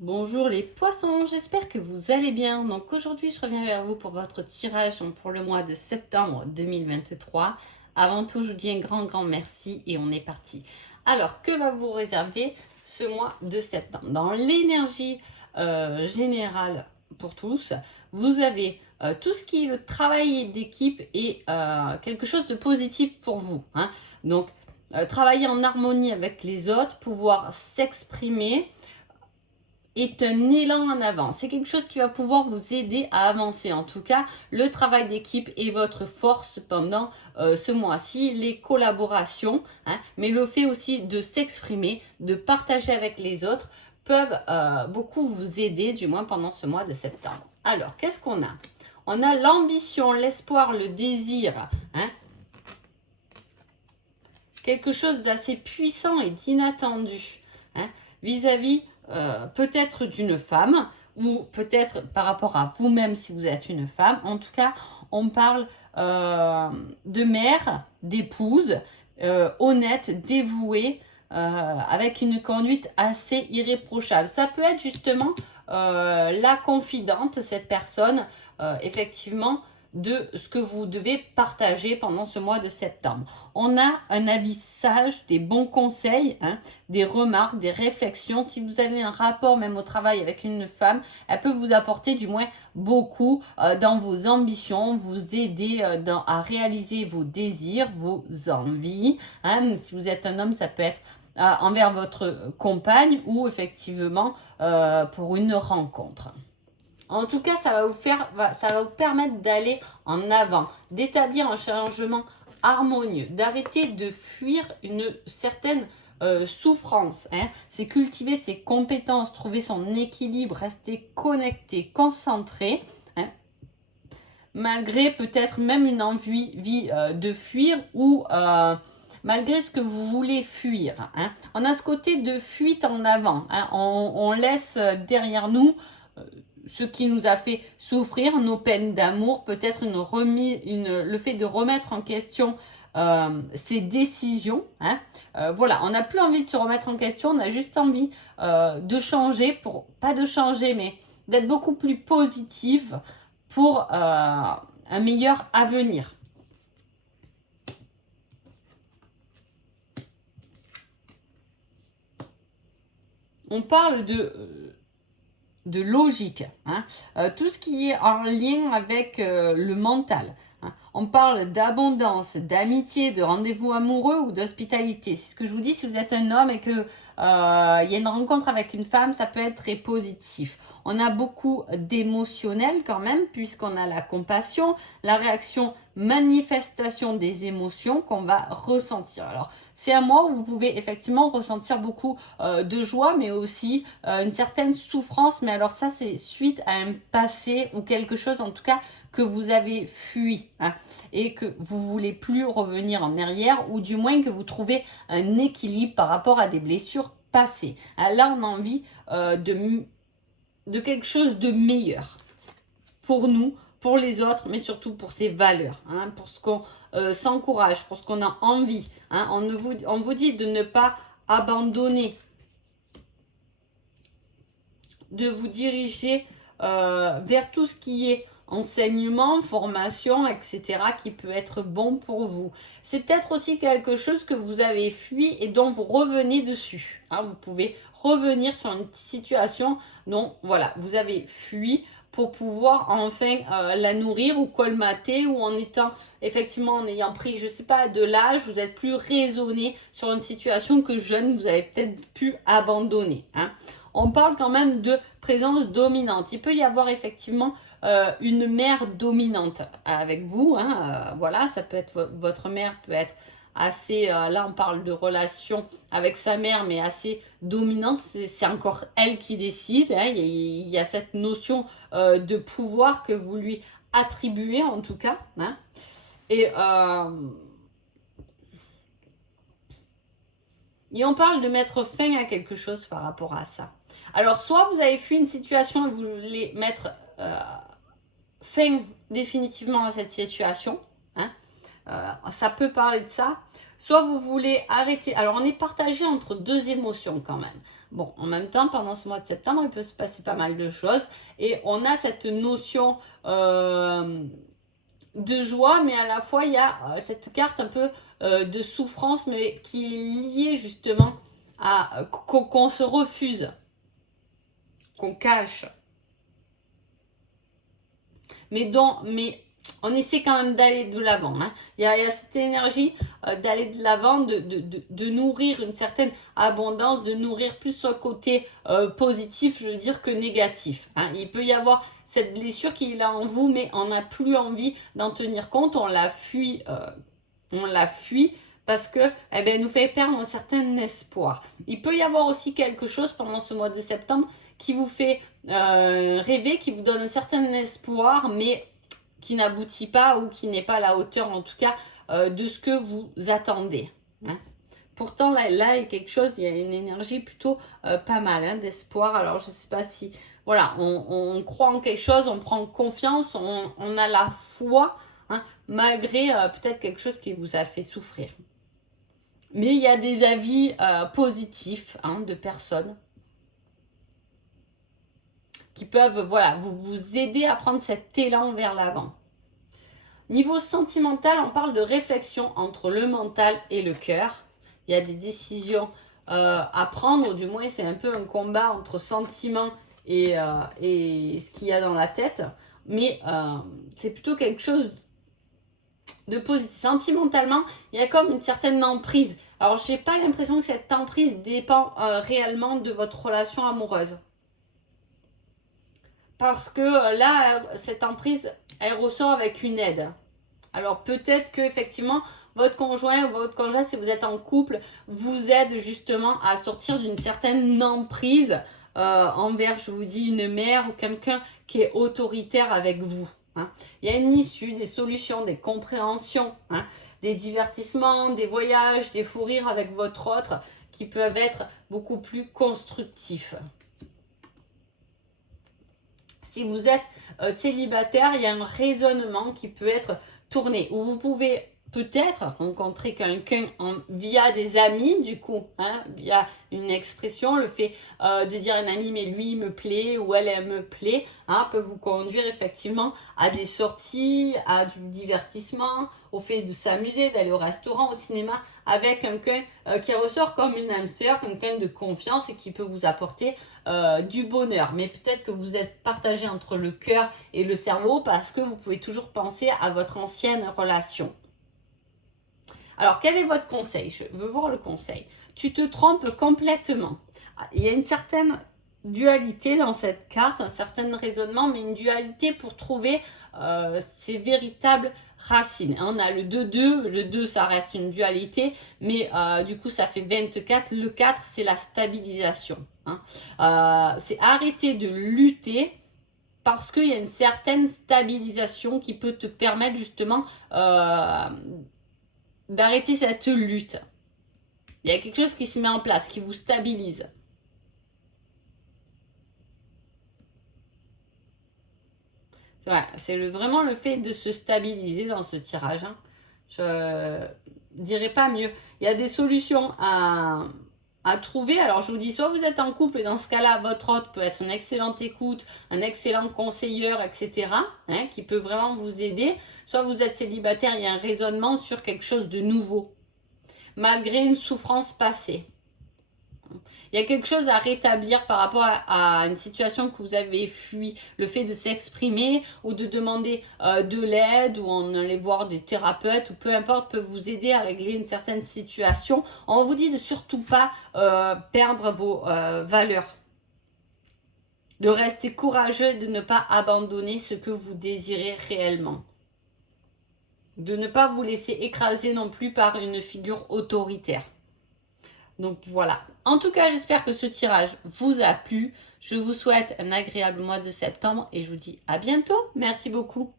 Bonjour les poissons, j'espère que vous allez bien. Donc aujourd'hui, je reviens vers vous pour votre tirage pour le mois de septembre 2023. Avant tout, je vous dis un grand merci et on est parti. Alors, que va vous réserver ce mois de septembre? Dans l'énergie générale pour tous, vous avez tout ce qui est le travail d'équipe et quelque chose de positif pour vous, hein. Donc, travailler en harmonie avec les autres, pouvoir s'exprimer est un élan en avant. C'est quelque chose qui va pouvoir vous aider à avancer. En tout cas, le travail d'équipe est votre force pendant ce mois-ci, les collaborations, hein, mais le fait aussi de s'exprimer, de partager avec les autres peuvent beaucoup vous aider, du moins pendant ce mois de septembre. Alors, qu'est-ce qu'on a? On a l'ambition, l'espoir, le désir, hein, quelque chose d'assez puissant et d'inattendu, hein, vis-à-vis peut-être d'une femme ou peut-être par rapport à vous-même si vous êtes une femme. En tout cas, on parle de mère, d'épouse, honnête, dévouée, avec une conduite assez irréprochable. Ça peut être justement la confidente, cette personne, effectivement, de ce que vous devez partager pendant ce mois de septembre. On a un avis sage, des bons conseils, hein, des remarques, des réflexions. Si vous avez un rapport même au travail avec une femme, elle peut vous apporter du moins beaucoup dans vos ambitions, vous aider à réaliser vos désirs, vos envies, hein. Si vous êtes un homme, ça peut être envers votre compagne ou effectivement pour une rencontre. En tout cas, ça va vous permettre d'aller en avant, d'établir un changement harmonieux, d'arrêter de fuir une certaine souffrance, hein. C'est cultiver ses compétences, trouver son équilibre, rester connecté, concentré, hein, malgré peut-être même une envie de fuir ou malgré ce que vous voulez fuir, hein. On a ce côté de fuite en avant, hein. On laisse derrière nous ce qui nous a fait souffrir, nos peines d'amour, peut-être le fait de remettre en question ses décisions, hein. Voilà, on n'a plus envie de se remettre en question, on a juste envie de changer, pas de changer, mais d'être beaucoup plus positive pour un meilleur avenir. On parle de logique, hein. Tout ce qui est en lien avec le mental, hein. On parle d'abondance, d'amitié, de rendez-vous amoureux ou d'hospitalité. C'est ce que je vous dis, si vous êtes un homme et que il y a une rencontre avec une femme, ça peut être très positif. On a beaucoup d'émotionnel quand même, puisqu'on a la compassion, la réaction, manifestation des émotions qu'on va ressentir. Alors, c'est un mois où vous pouvez effectivement ressentir beaucoup de joie, mais aussi une certaine souffrance. Mais alors ça, c'est suite à un passé ou quelque chose, en tout cas, que vous avez fui, hein, et que vous voulez plus revenir en arrière, ou du moins que vous trouvez un équilibre par rapport à des blessures passées. Là, on a envie de quelque chose de meilleur pour nous, pour les autres, mais surtout pour ses valeurs, hein, pour ce qu'on s'encourage, pour ce qu'on a envie, hein. On vous dit de ne pas abandonner, de vous diriger vers tout ce qui est enseignement, formation, etc., qui peut être bon pour vous. C'est peut-être aussi quelque chose que vous avez fui et dont vous revenez dessus, hein. Vous pouvez revenir sur une situation dont voilà, vous avez fui pour pouvoir enfin la nourrir ou colmater, ou en étant effectivement en ayant pris, je sais pas, de l'âge, vous êtes plus raisonné sur une situation que jeune, vous avez peut-être pu abandonner, hein. On parle quand même de présence dominante. Il peut y avoir effectivement une mère dominante avec vous, hein, voilà, ça peut être votre mère peut être assez, là on parle de relation avec sa mère, mais assez dominante, c'est encore elle qui décide, hein. Il y a cette notion de pouvoir que vous lui attribuez en tout cas, hein. Et on parle de mettre fin à quelque chose par rapport à ça. Alors, soit vous avez fui une situation et vous voulez mettre fin définitivement à cette situation, hein, ça peut parler de ça. Soit vous voulez arrêter. Alors, on est partagé entre deux émotions quand même. Bon, en même temps, pendant ce mois de septembre, il peut se passer pas mal de choses. Et on a cette notion de joie, mais à la fois, il y a cette carte un peu de souffrance, mais qui est liée justement à qu'on se refuse, qu'on cache. Mais on essaie quand même d'aller de l'avant. Hein. Il y a cette énergie d'aller de l'avant, de nourrir une certaine abondance, de nourrir plus son côté positif, je veux dire, que négatif. Hein. Il peut y avoir cette blessure qu'il a en vous, mais on n'a plus envie d'en tenir compte, on la fuit parce que elle nous fait perdre un certain espoir. Il peut y avoir aussi quelque chose pendant ce mois de septembre qui vous fait rêver, qui vous donne un certain espoir, mais qui n'aboutit pas ou qui n'est pas à la hauteur en tout cas de ce que vous attendez. Hein. Pourtant là, il y a quelque chose, il y a une énergie plutôt pas mal hein, d'espoir. Alors je ne sais pas si, voilà, on croit en quelque chose, on prend confiance, on a la foi, hein, malgré peut-être quelque chose qui vous a fait souffrir. Mais il y a des avis positifs hein, de personnes qui peuvent voilà, vous aider à prendre cet élan vers l'avant. Niveau sentimental, on parle de réflexion entre le mental et le cœur. Il y a des décisions à prendre, ou du moins c'est un peu un combat entre sentiments et ce qu'il y a dans la tête. Mais c'est plutôt quelque chose de positif. Sentimentalement, il y a comme une certaine emprise. Alors, je n'ai pas l'impression que cette emprise dépend réellement de votre relation amoureuse. Parce que là, cette emprise, elle ressort avec une aide. Alors peut-être que effectivement votre conjoint ou votre conjointe, si vous êtes en couple, vous aide justement à sortir d'une certaine emprise envers, je vous dis, une mère ou quelqu'un qui est autoritaire avec vous. Hein. Il y a une issue, des solutions, des compréhensions, hein, des divertissements, des voyages, des fous rires avec votre autre qui peuvent être beaucoup plus constructifs. Si vous êtes célibataire, il y a un raisonnement qui peut être tourné, où vous pouvez peut-être rencontrer quelqu'un via des amis, du coup, hein, via une expression, le fait de dire à un ami, mais lui il me plaît ou elle me plaît, hein, peut vous conduire effectivement à des sorties, à du divertissement, au fait de s'amuser, d'aller au restaurant, au cinéma, avec quelqu'un qui ressort comme une âme sœur, quelqu'un de confiance et qui peut vous apporter du bonheur. Mais peut-être que vous êtes partagé entre le cœur et le cerveau parce que vous pouvez toujours penser à votre ancienne relation. Alors, quel est votre conseil? Je veux voir le conseil. Tu te trompes complètement. Il y a une certaine dualité dans cette carte, un certain raisonnement, mais une dualité pour trouver ses véritables racines. On a le 2-2, le 2 ça reste une dualité, mais du coup ça fait 24. Le 4 c'est la stabilisation. Hein. C'est arrêter de lutter parce qu'il y a une certaine stabilisation qui peut te permettre justement d'arrêter cette lutte. Il y a quelque chose qui se met en place, qui vous stabilise. C'est vraiment le fait de se stabiliser dans ce tirage. Hein. Je dirais pas mieux. Il y a des solutions à trouver. Alors je vous dis, soit vous êtes en couple et dans ce cas-là, votre hôte peut être une excellente écoute, un excellent conseilleur, etc. Hein, qui peut vraiment vous aider. Soit vous êtes célibataire, il y a un raisonnement sur quelque chose de nouveau, malgré une souffrance passée. Il y a quelque chose à rétablir par rapport à une situation que vous avez fui. Le fait de s'exprimer ou de demander de l'aide ou en aller voir des thérapeutes ou peu importe peut vous aider à régler une certaine situation. On vous dit de surtout pas perdre vos valeurs. De rester courageux et de ne pas abandonner ce que vous désirez réellement. De ne pas vous laisser écraser non plus par une figure autoritaire. Donc voilà. En tout cas, j'espère que ce tirage vous a plu. Je vous souhaite un agréable mois de septembre et je vous dis à bientôt. Merci beaucoup.